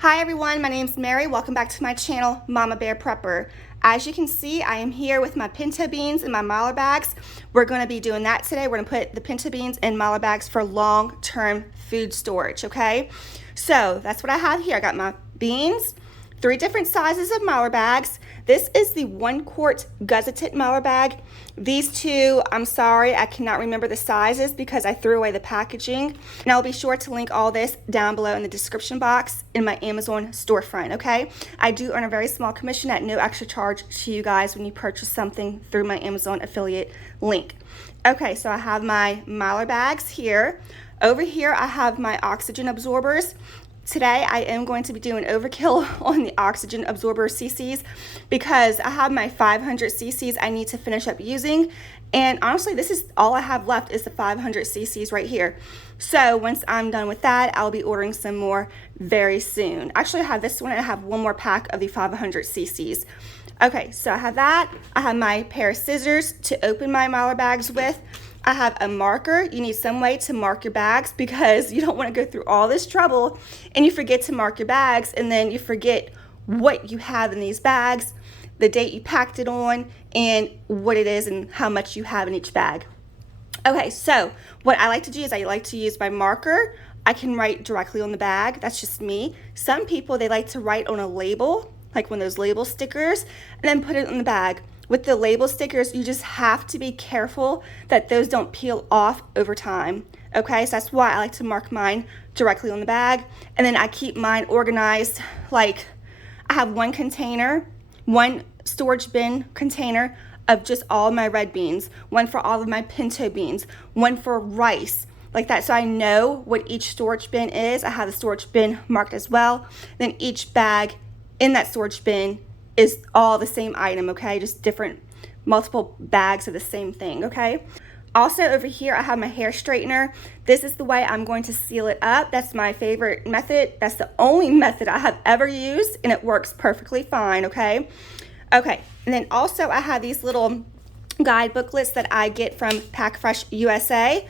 Hi everyone, my name's Mary. Welcome back to my channel, Mama Bear Prepper. As you can see, I am here with my pinto beans in my Mylar bags. We're going to be doing that today. We're going to put the pinto beans in Mylar bags for long-term food storage, okay? So that's what I have here. I got my beans, 3 different sizes of Mylar bags. This is the 1 quart gazetted Mylar bag. These two, I'm sorry, I cannot remember the sizes because I threw away the packaging. And I'll be sure to link all this down below in the description box in my Amazon storefront, okay? I do earn a very small commission at no extra charge to you guys when you purchase something through my Amazon affiliate link. Okay, so I have my Mylar bags here. Over here, I have my oxygen absorbers. Today I am going to be doing overkill on the oxygen absorber cc's because I have my 500 cc's I need to finish up using, and honestly this is all I have left is the 500 cc's right here. So once I'm done with that, I'll be ordering some more very soon. Actually, I have this one and I have one more pack of the 500 cc's. Okay, so I have that. I have my pair of scissors to open my Mylar bags with. I have a marker. You need some way to mark your bags because you don't want to go through all this trouble and you forget to mark your bags, and then you forget what you have in these bags, the date you packed it on, and what it is and how much you have in each bag. Okay, so what I like to do is I like to use my marker. I can write directly on the bag. That's just me. Some people, they like to write on a label, like one of those label stickers, and then put it in the bag. With the label stickers, you just have to be careful that those don't peel off over time. Okay, so that's why I like to mark mine directly on the bag. And then I keep mine organized. Like, I have one container, one storage bin container of just all my red beans, one for all of my pinto beans, one for rice, like that. So I know what each storage bin is. I have the storage bin marked as well. Then each bag in that storage bin is all the same item, okay? Just different, multiple bags of the same thing, okay? Also over here, I have my hair straightener. This is the way I'm going to seal it up. That's my favorite method. That's the only method I have ever used, and it works perfectly fine, okay? Okay, and then also I have these little guide booklets that I get from Pack Fresh USA.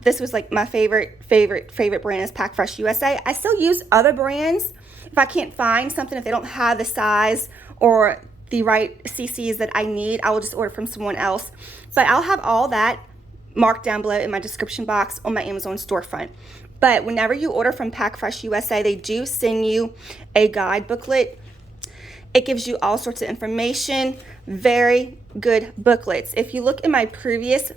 This was like my favorite brand is Pack Fresh USA. I still use other brands. If I can't find something, if they don't have the size or the right cc's that I need, I will just order from someone else. But I'll have all that marked down below in my description box on my Amazon storefront. But whenever you order from Pack Fresh USA, they do send you a guide booklet. It gives you all sorts of information, very good booklets. If you look in my previous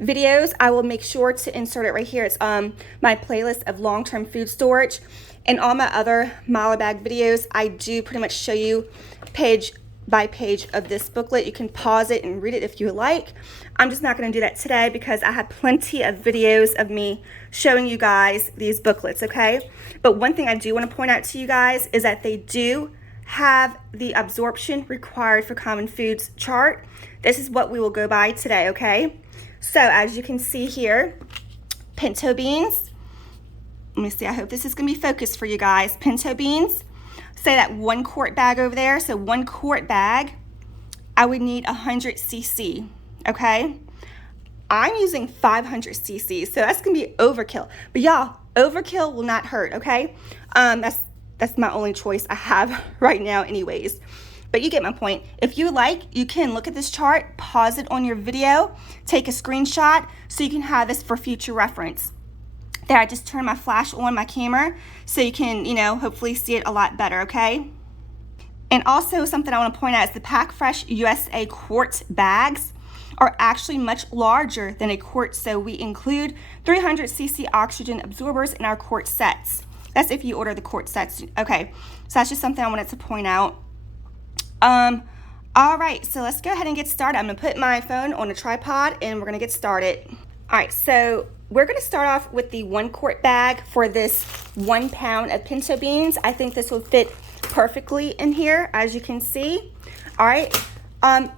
videos, I will make sure to insert it right here. It's my playlist of long-term food storage. And all my other Mylar bag videos, I do pretty much show you page by page of this booklet. You can pause it and read it if you like. I'm just not going to do that today because I have plenty of videos of me showing you guys these booklets, okay? But one thing I do want to point out to you guys is that they do have the absorption required for common foods chart. This is what we will go by today, okay? So as you can see here, pinto beans. Let me see, I hope this is going to be focused for you guys. Pinto beans, say that 1 quart bag over there. So 1 quart bag, I would need 100 cc, okay? I'm using 500 cc, so that's going to be overkill. But y'all, overkill will not hurt, okay? That's my only choice I have right now anyways. But you get my point. If you like, you can look at this chart, pause it on your video, take a screenshot so you can have this for future reference. There, I just turned my flash on my camera so you can, hopefully see it a lot better, okay? And also something I want to point out is the Pack Fresh USA quart bags are actually much larger than a quart, so we include 300 cc oxygen absorbers in our quart sets. That's if you order the quart sets. Okay, so that's just something I wanted to point out. All right, so let's go ahead and get started. I'm gonna put my phone on a tripod and we're gonna get started. All right, so we're gonna start off with the 1 quart bag for this 1 pound of pinto beans. I think this will fit perfectly in here, as you can see. All right,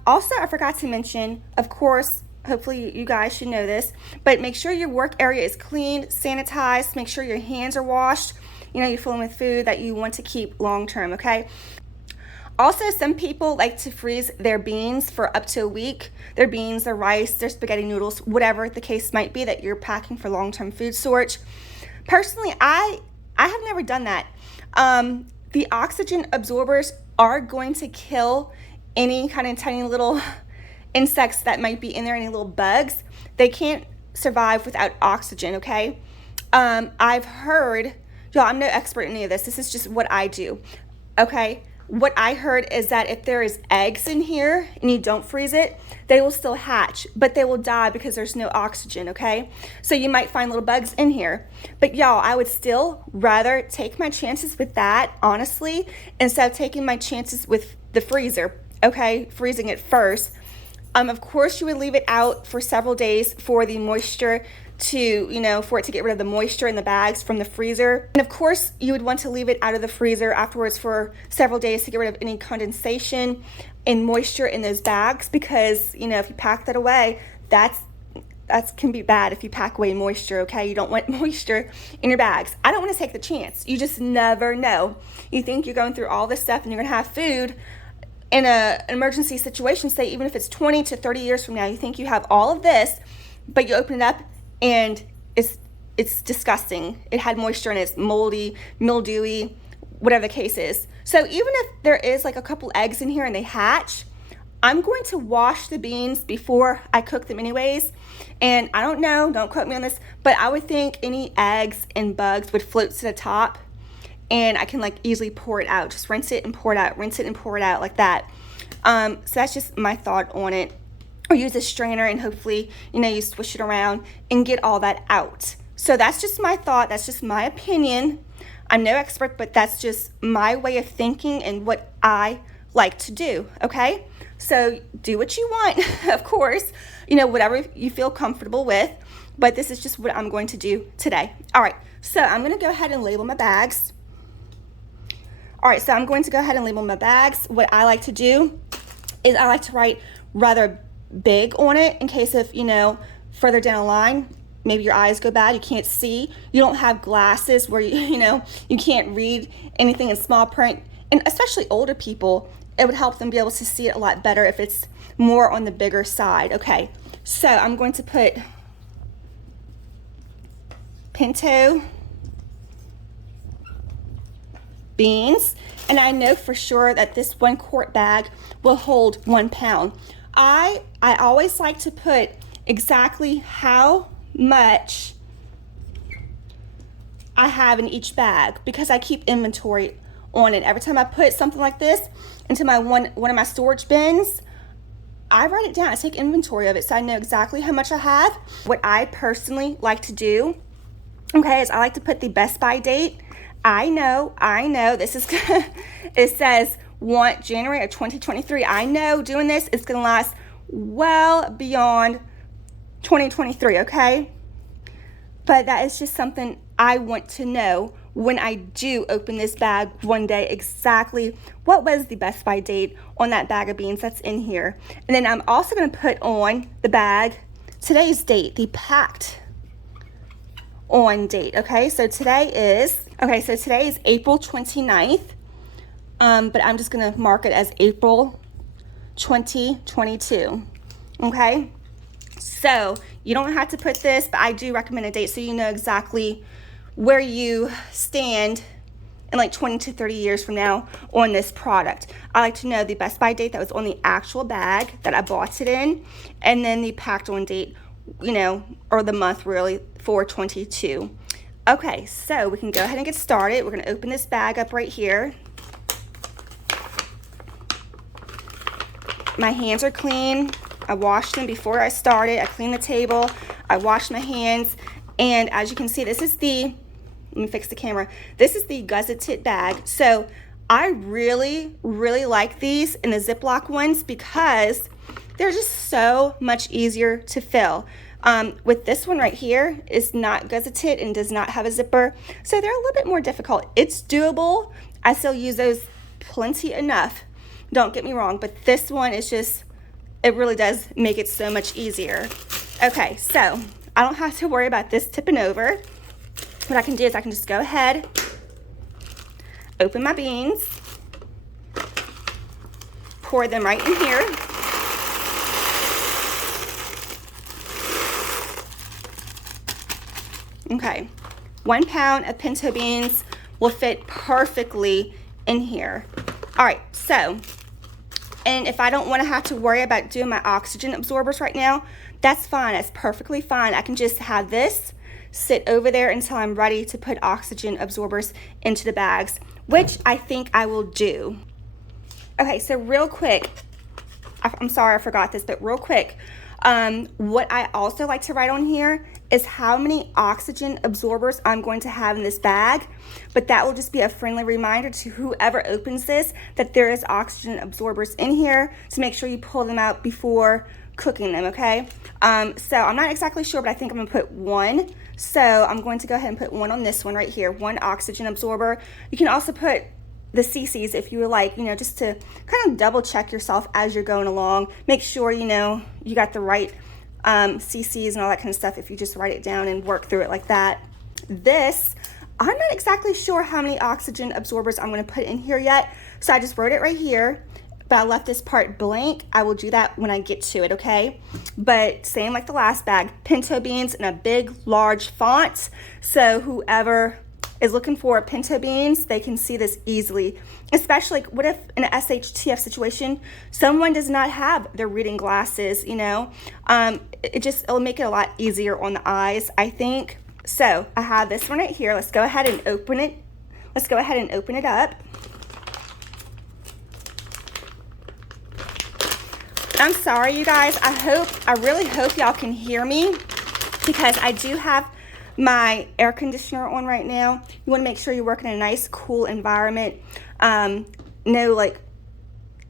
also I forgot to mention, of course, hopefully you guys should know this, but make sure your work area is cleaned, sanitized, make sure your hands are washed. You're filling with food that you want to keep long term, okay? Also, some people like to freeze their beans for up to a week. Their beans, their rice, their spaghetti noodles, whatever the case might be that you're packing for long-term food storage. Personally, I have never done that. The oxygen absorbers are going to kill any kind of tiny little insects that might be in there, any little bugs. They can't survive without oxygen, okay? I've heard, y'all, I'm no expert in any of this. This is just what I do, okay? What I heard is that if there is eggs in here and you don't freeze it, they will still hatch, but they will die because there's no oxygen, okay? So you might find little bugs in here. But y'all, I would still rather take my chances with that, honestly, instead of taking my chances with the freezer, okay? Freezing it first. Of course, you would leave it out for several days for the moisture to, for it to get rid of the moisture in the bags from the freezer. And of course, you would want to leave it out of the freezer afterwards for several days to get rid of any condensation and moisture in those bags, because, if you pack that away, that can be bad if you pack away moisture, okay? You don't want moisture in your bags. I don't want to take the chance. You just never know. You think you're going through all this stuff and you're going to have food in an emergency situation, say even if it's 20 to 30 years from now, you think you have all of this, but you open it up and it's disgusting. It had moisture in it, it's moldy, mildewy, whatever the case is. So even if there is like a couple eggs in here and they hatch, I'm going to wash the beans before I cook them anyways. And I don't know, don't quote me on this, but I would think any eggs and bugs would float to the top, and I can like easily pour it out. Just rinse it and pour it out, rinse it and pour it out like that. So that's just my thought on it. Or use a strainer and hopefully, you swish it around and get all that out. So that's just my thought. That's just my opinion. I'm no expert, but that's just my way of thinking and what I like to do, okay? So do what you want, of course, whatever you feel comfortable with, but this is just what I'm going to do today. All right, so I'm going to go ahead and label my bags. All right, so I'm going to go ahead and label my bags. What I like to do is I like to write rather big on it in case of, further down the line, maybe your eyes go bad, you can't see, you don't have glasses where you can't read anything in small print, and especially older people, it would help them be able to see it a lot better if it's more on the bigger side. Okay, so I'm going to put pinto beans, and I know for sure that this 1 quart bag will hold 1 pound. I always like to put exactly how much I have in each bag because I keep inventory on it. Every time I put something like this into my one of my storage bins, I write it down. I take inventory of it so I know exactly how much I have. What I personally like to do, okay, is I like to put the Best By date. I know, this is, it says January of 2023. I know doing this is going to last well beyond 2023, okay? But that is just something I want to know when I do open this bag one day, exactly what was the Best By date on that bag of beans that's in here. And then I'm also going to put on the bag today's date, the packed on date, okay? So today is April 29th. But I'm just going to mark it as April 2022, okay? So you don't have to put this, but I do recommend a date so you know exactly where you stand in like 20 to 30 years from now on this product. I like to know the Best By date that was on the actual bag that I bought it in, and then the packed on date, or the month really for 22. Okay, so we can go ahead and get started. We're going to open this bag up right here. My hands are clean. I washed them before I started. I cleaned the table. I washed my hands. And as you can see, this is the, let me fix the camera. This is the gusseted bag. So I really, really like these in the Ziploc ones because they're just so much easier to fill. With this one right here, it's not gusseted and does not have a zipper. So they're a little bit more difficult. It's doable. I still use those plenty enough. Don't get me wrong, but this one is just, it really does make it so much easier. Okay, so I don't have to worry about this tipping over. What I can do is I can just go ahead, open my beans, pour them right in here. Okay, 1 pound of pinto beans will fit perfectly in here. All right, so, and if I don't want to have to worry about doing my oxygen absorbers right now, that's fine. That's perfectly fine. I can just have this sit over there until I'm ready to put oxygen absorbers into the bags, which I think I will do. Okay, so real quick, I'm sorry I forgot this, but real quick, what I also like to write on here is how many oxygen absorbers I'm going to have in this bag, but that will just be a friendly reminder to whoever opens this that there is oxygen absorbers in here, to make sure you pull them out before cooking them, okay? So I'm not exactly sure, but I think I'm gonna put one. So I'm going to go ahead and put one on this one right here, one oxygen absorber. You can also put the cc's if you would like, you know, just to kind of double check yourself as you're going along. Make sure, you know, you got the right cc's and all that kind of stuff if you just write it down and work through it like that. This, I'm not exactly sure how many oxygen absorbers I'm going to put in here yet, so I just wrote it right here, but I left this part blank. I will do that when I get to it, okay? But same like the last bag, pinto beans in a big, large font, so whoever is looking for pinto beans, they can see this easily. Especially, what if in an SHTF situation, someone does not have their reading glasses, you know? It'll make it a lot easier on the eyes, I think. So I have this one right here. Let's go ahead and open it. Let's go ahead and open it up. I'm sorry, you guys. I really hope y'all can hear me, because I do have my air conditioner on right now. You want to make sure you're working in a nice, cool environment. No like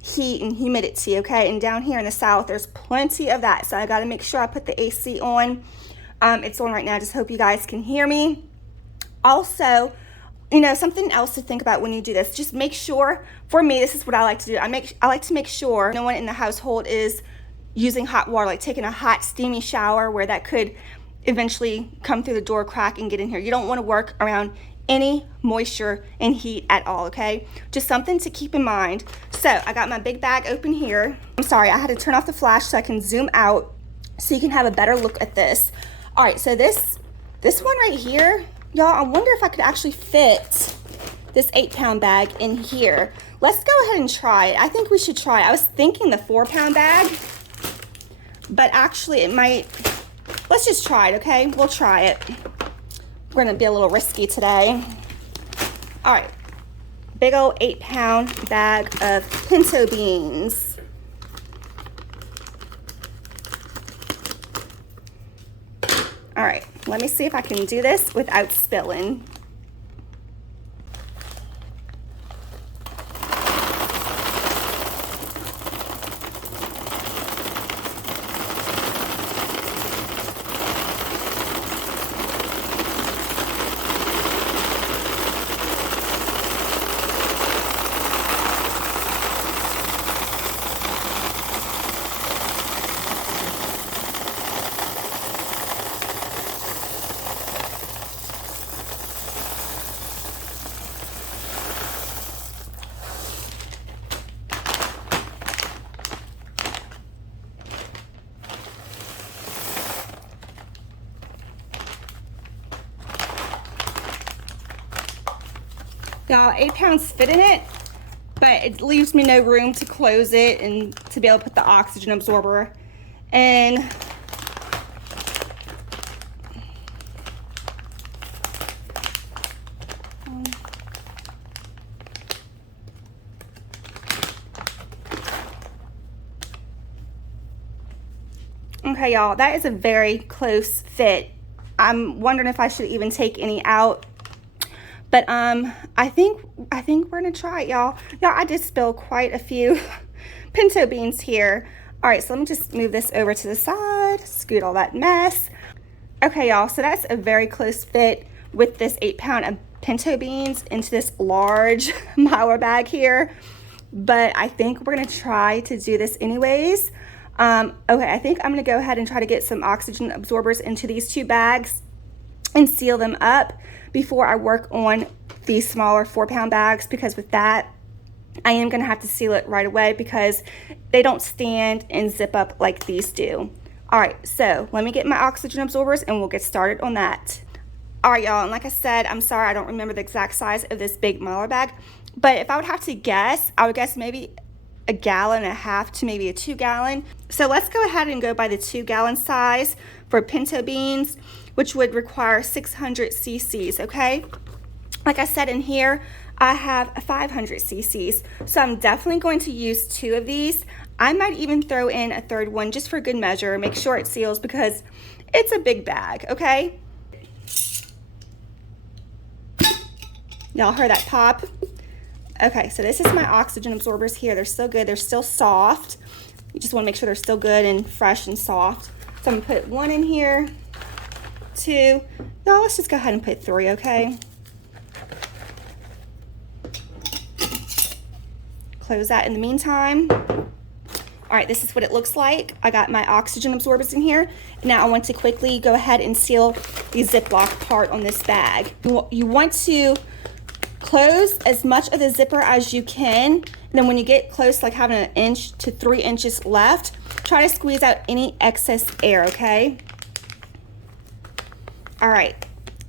heat and humidity, okay? And down here in the south, there's plenty of that. So I got to make sure I put the AC on. It's on right now. Just hope you guys can hear me. Also, you know, something else to think about when you do this, just make sure, for me, this is what I like to do. I like to make sure no one in the household is using hot water, like taking a hot steamy shower where that could eventually come through the door crack and get in here. You don't want to work around any moisture and heat at all, okay? Just something to keep in mind. So I got my big bag open here. I'm sorry, I had to turn off the flash so I can zoom out so you can have a better look at this. All right, so this one right here, y'all, I wonder if I could actually fit this 8-pound bag in here. Let's go ahead and try it. I think we should try it. I was thinking the 4-pound bag, but actually it might. Let's just try it, okay? We'll try it. We're gonna be a little risky today. All right, big old 8-pound bag of pinto beans. All right, let me see if I can do this without spilling. Y'all, 8 pounds fit in it, but it leaves me no room to close it and to be able to put the oxygen absorber in. Okay, y'all, that is a very close fit. I'm wondering if I should even take any out. But I think we're gonna try it, y'all. Y'all, I did spill quite a few pinto beans here. All right, so let me just move this over to the side, scoot all that mess. Okay, y'all, so that's a very close fit with this 8-pound of pinto beans into this large Mylar bag here. But I think we're gonna try to do this anyways. Okay, I think I'm gonna go ahead and try to get some oxygen absorbers into these 2 bags and seal them up before I work on these smaller 4-pound bags, because with that, I am gonna have to seal it right away because they don't stand and zip up like these do. All right, so let me get my oxygen absorbers and we'll get started on that. All right, y'all, and like I said, I'm sorry, I don't remember the exact size of this big Mylar bag, but if I would have to guess, I would guess maybe 1.5 gallons to maybe a 2 gallon. So let's go ahead and go by the 2 gallon size for pinto beans, which would require 600 cc's, okay? Like I said, in here, I have 500 cc's, so I'm definitely going to use 2 of these. I might even throw in a third one just for good measure, make sure it seals because it's a big bag, okay? Y'all heard that pop? Okay, so this is my oxygen absorbers here. They're still good. They're still soft. You just want to make sure they're still good and fresh and soft. So I'm going to put 1 in here, 2. Y'all, let's just go ahead and put 3, okay? Close that in the meantime. All right, this is what it looks like. I got my oxygen absorbers in here. Now I want to quickly go ahead and seal the Ziploc part on this bag. You want to close as much of the zipper as you can. And then when you get close, like having 1 inch to 3 inches left, try to squeeze out any excess air, okay? All right,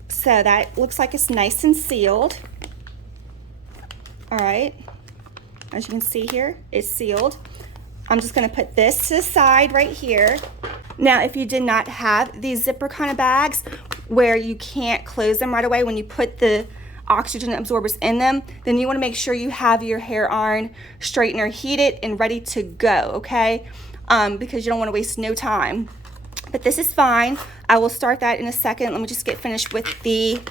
so that looks like it's nice and sealed. All right, as you can see here, it's sealed. I'm just gonna put this to the side right here. Now, if you did not have these zipper kind of bags where you can't close them right away when you put the oxygen absorbers in them, then you want to make sure you have your hair iron straightener heated and ready to go, okay? Because you don't want to waste no time. But this is fine. I will start that in a second. Let me just get finished with the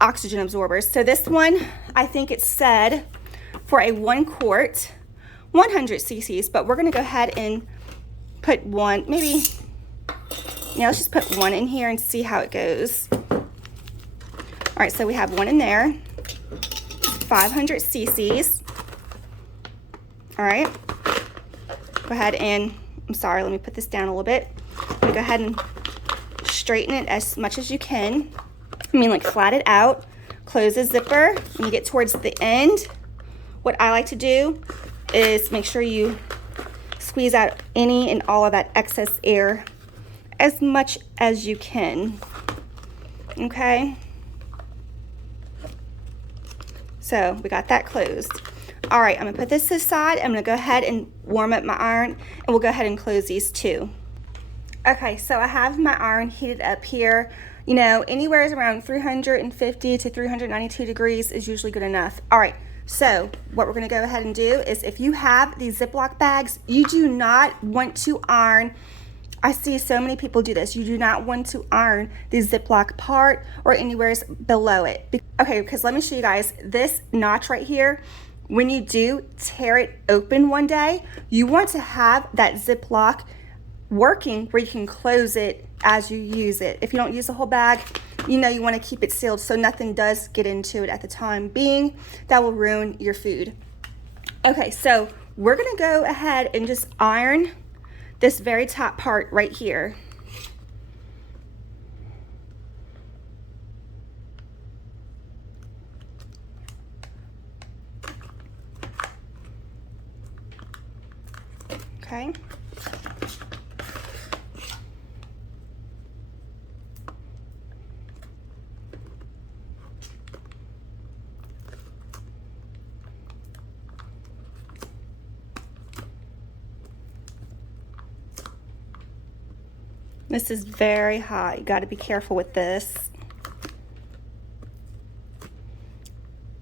oxygen absorbers. So this one, I think it said for a 1 quart, 100 cc's, but we're going to go ahead and put 1, maybe, yeah, let's just put 1 in here and see how it goes. All right, so we have 1 in there, 500 cc's. All right, go ahead and, I'm sorry, let me put this down a little bit. I'm gonna go ahead and straighten it as much as you can. I mean, like flat it out, close the zipper. When you get towards the end, what I like to do is make sure you squeeze out any and all of that excess air as much as you can, okay? So we got that closed. All right, I'm gonna put this to the side. I'm gonna go ahead and warm up my iron, and we'll go ahead and close these 2. Okay, so I have my iron heated up here. You know, anywhere around 350 to 392 degrees is usually good enough. All right, so what we're gonna go ahead and do is, if you have these Ziploc bags, you do not want to iron. I see so many people do this. You do not want to iron the Ziploc part or anywhere below it. Okay, because let me show you guys this notch right here. When you do tear it open one day, you want to have that Ziploc working where you can close it as you use it. If you don't use the whole bag, you know you want to keep it sealed so nothing does get into it at the time being. That will ruin your food. Okay, so we're gonna go ahead and just iron this very top part right here. Okay. This is very hot. You got to be careful with this.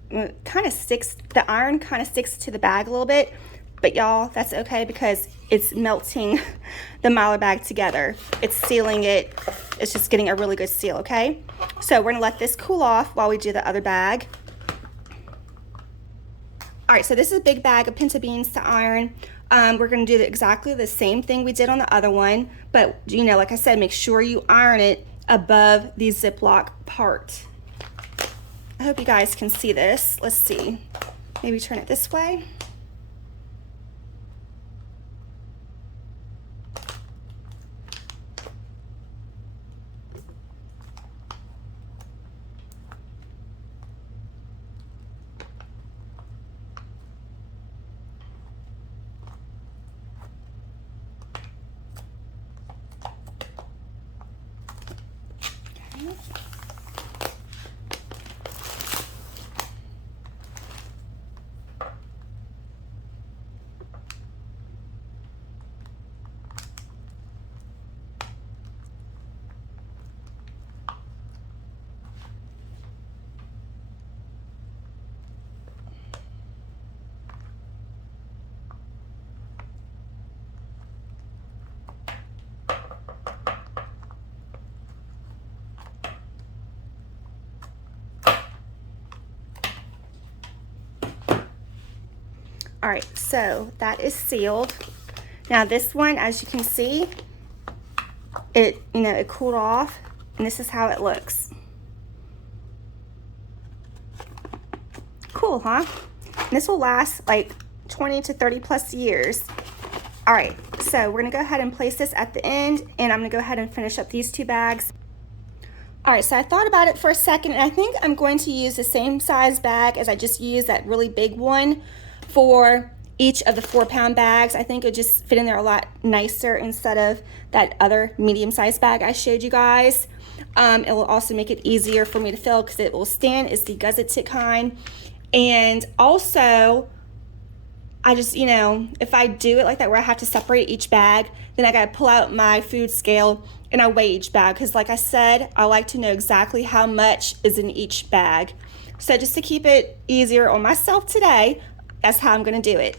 It kind of sticks, the iron kind of sticks to the bag a little bit, but y'all, that's okay because it's melting the Mylar bag together. It's sealing it. It's just getting a really good seal, okay? So we're gonna let this cool off while we do the other bag. All right, so this is a big bag of pinto beans to iron. We're gonna do exactly the same thing we did on the other one, but you know, like I said, make sure you iron it above the Ziploc part. I hope you guys can see this. Let's see, maybe turn it this way. All right, so that is sealed. Now this one, as you can see, it cooled off, and this is how it looks. Cool, huh? And this will last like 20 to 30 plus years. All right, so we're gonna go ahead and place this at the end, and I'm gonna go ahead and finish up these 2 bags. All right, so I thought about it for a second, and I think I'm going to use the same size bag as I just used, that really big one, for each of the 4-pound bags. I think it'll just fit in there a lot nicer instead of that other medium-sized bag I showed you guys. It will also make it easier for me to fill because it will stand. It's the gusseted kind. And also, I just, if I do it like that where I have to separate each bag, then I gotta pull out my food scale and I weigh each bag, because like I said, I like to know exactly how much is in each bag. So just to keep it easier on myself today, that's how I'm gonna do it.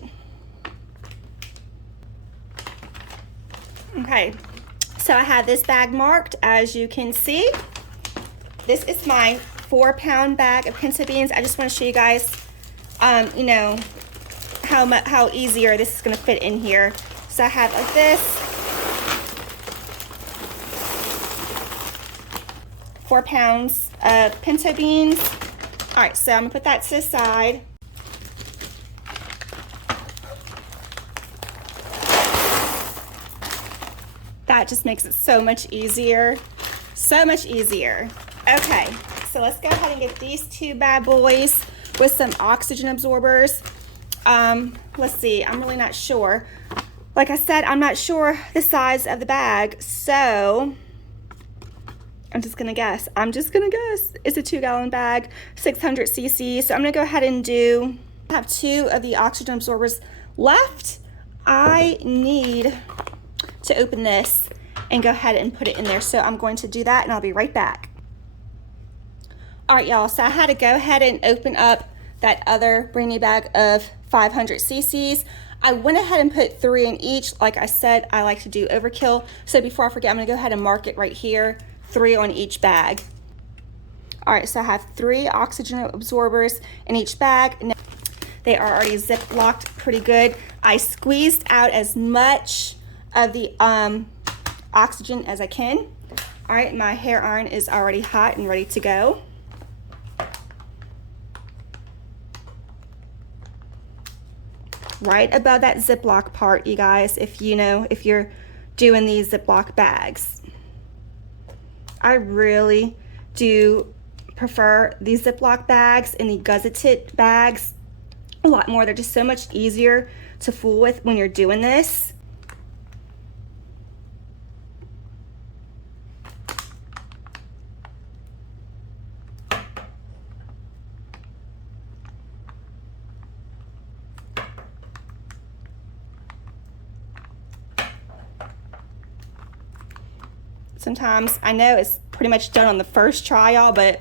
Okay, so I have this bag marked, as you can see. This is my 4-pound bag of pinto beans. I just want to show you guys, how easier this is going to fit in here. So I have like this, 4 pounds of pinto beans. All right, so I'm gonna put that to the side. That just makes it so much easier. So much easier. Okay, so let's go ahead and get these 2 bad boys with some oxygen absorbers. Let's see, I'm really not sure. Like I said, I'm not sure the size of the bag, so I'm just gonna guess. It's a 2-gallon bag, 600 cc. So I'm gonna go ahead and I have 2 of the oxygen absorbers left. I need to open this and go ahead and put it in there. So I'm going to do that, and I'll be right back. All right, y'all, so I had to go ahead and open up that other brand new bag of 500 cc's. I went ahead and put 3 in each. Like I said, I like to do overkill. So before I forget, I'm gonna go ahead and mark it right here, 3 on each bag. All right, so I have 3 oxygen absorbers in each bag. Now, they are already zip locked pretty good. I squeezed out as much of the oxygen as I can. All right, my hair iron is already hot and ready to go. Right above that Ziploc part, you guys, if you're doing these Ziploc bags. I really do prefer these Ziploc bags and the gusseted bags a lot more. They're just so much easier to fool with when you're doing this. Sometimes, I know it's pretty much done on the first try, y'all, but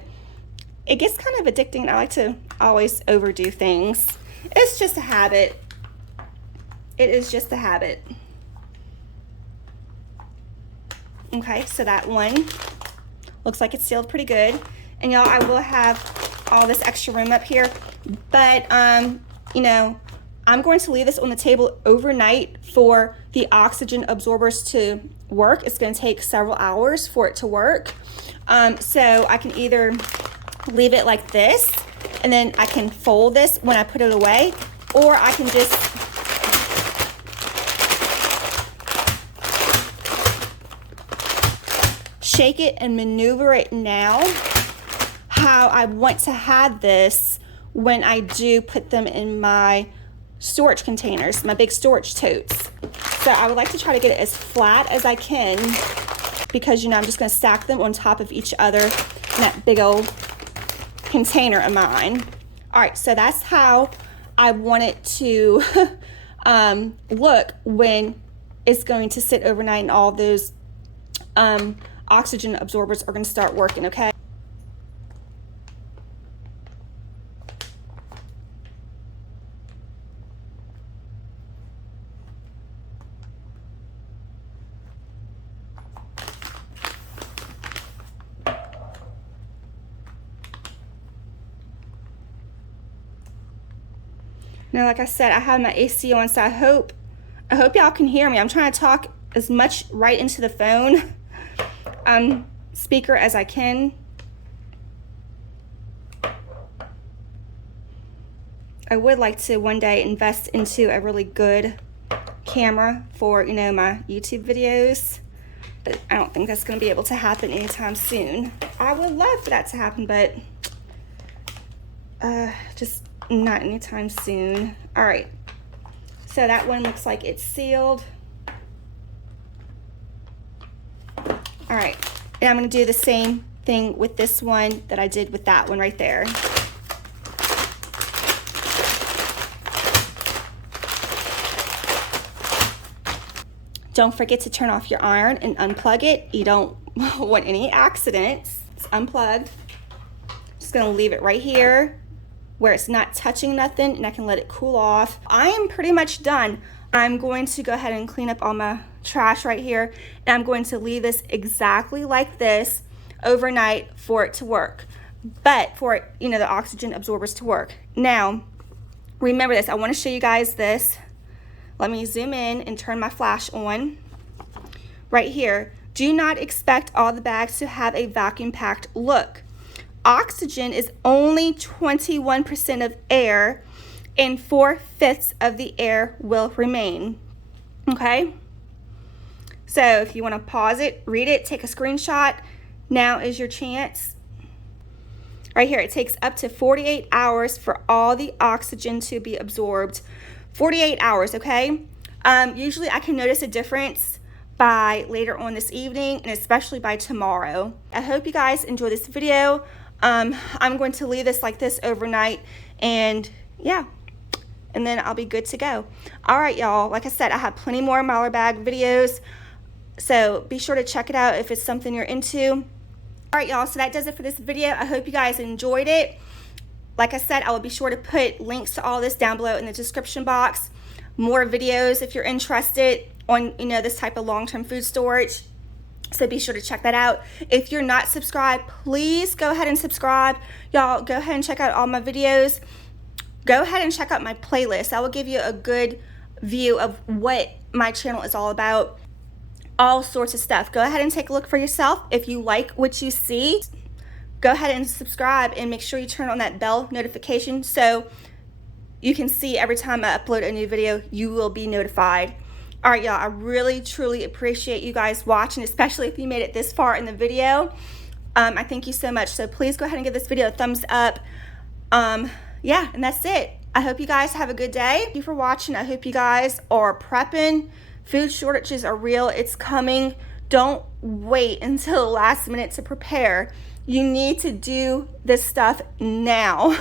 it gets kind of addicting. I like to always overdo things. It's just a habit. It is just a habit. Okay, so that one looks like it's sealed pretty good. And y'all, I will have all this extra room up here, but you know, I'm going to leave this on the table overnight for the oxygen absorbers to work. It's going to take several hours for it to work. So I can either leave it like this, and then I can fold this when I put it away, or I can just shake it and maneuver it now how I want to have this when I do put them in my storage containers, my big storage totes. So I would like to try to get it as flat as I can, because you know I'm just going to stack them on top of each other in that big old container of mine. All right, so that's how I want it to look when it's going to sit overnight and all those oxygen absorbers are going to start working, okay? Now, like I said, I have my AC on, so I hope y'all can hear me. I'm trying to talk as much right into the phone speaker as I can. I would like to one day invest into a really good camera for, you know, my YouTube videos, but I don't think that's going to be able to happen anytime soon. I would love for that to happen, but just not anytime soon. All right, so that one looks like it's sealed. All right, and I'm going to do the same thing with this one that I did with that one right there. Don't forget to turn off your iron and unplug it. You don't want any accidents. It's unplugged. Just gonna leave it right here where it's not touching nothing, and I can let it cool off. I am pretty much done. I'm going to go ahead and clean up all my trash right here, and I'm going to leave this exactly like this overnight for it to work. But for it, you know, the oxygen absorbers to work. Now, remember this, I wanna show you guys this. Let me zoom in and turn my flash on. Right here, do not expect all the bags to have a vacuum-packed look. Oxygen is only 21% of air, and 4/5 of the air will remain, okay? So if you wanna pause it, read it, take a screenshot, now is your chance. Right here, it takes up to 48 hours for all the oxygen to be absorbed. 48 hours, okay? Usually I can notice a difference by later on this evening, and especially by tomorrow. I hope you guys enjoy this video. I'm going to leave this like this overnight, and yeah, and then I'll be good to go. All right, y'all, like I said, I have plenty more Mylar bag videos, so be sure to check it out if it's something you're into. All right, y'all, so that does it for this video. I hope you guys enjoyed it. Like I said, I will be sure to put links to all this down below in the description box. More videos if you're interested on, you know, this type of long-term food storage. So be sure to check that out. If you're not subscribed, please go ahead and subscribe. Y'all, go ahead and check out all my videos. Go ahead and check out my playlist. I will give you a good view of what my channel is all about. All sorts of stuff. Go ahead and take a look for yourself. If you like what you see, go ahead and subscribe, and make sure you turn on that bell notification so you can see every time I upload a new video, you will be notified. All right, y'all, I really, truly appreciate you guys watching, especially if you made it this far in the video. I thank you so much. So please go ahead and give this video a thumbs up. Yeah, and that's it. I hope you guys have a good day. Thank you for watching. I hope you guys are prepping. Food shortages are real. It's coming. Don't wait until the last minute to prepare. You need to do this stuff now.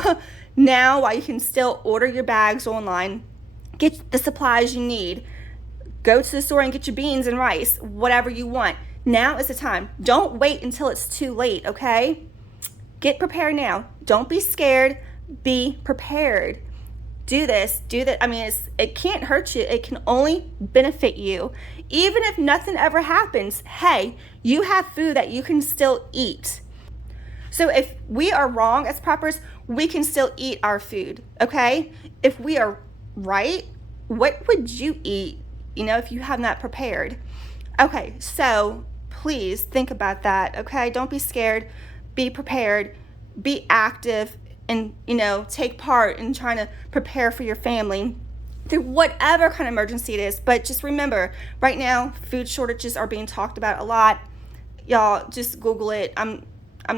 Now, while you can still order your bags online. Get the supplies you need. Go to the store and get your beans and rice, whatever you want. Now is the time. Don't wait until it's too late, okay? Get prepared now. Don't be scared. Be prepared. Do this, do that. I mean, it can't hurt you. It can only benefit you. Even if nothing ever happens, hey, you have food that you can still eat. So if we are wrong as preppers, we can still eat our food, okay? If we are right, what would you eat, you know, if you have not prepared? Okay, so please think about that, okay? Don't be scared. Be prepared. Be active, and, you know, take part in trying to prepare for your family through whatever kind of emergency it is. But just remember, right now, food shortages are being talked about a lot. Y'all, just Google it. I'm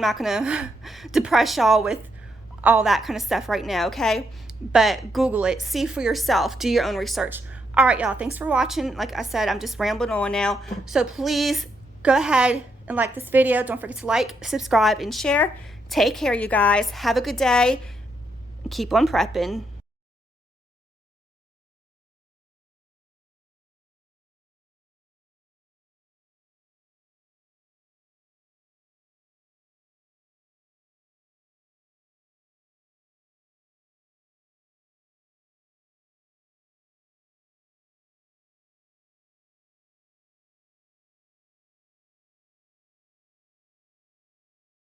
not gonna depress y'all with all that kind of stuff right now, okay? But Google it, see for yourself, do your own research. All right, y'all, thanks for watching. Like I said, I'm just rambling on now. So please go ahead and like this video. Don't forget to like, subscribe, and share. Take care, you guys. Have a good day. Keep on prepping.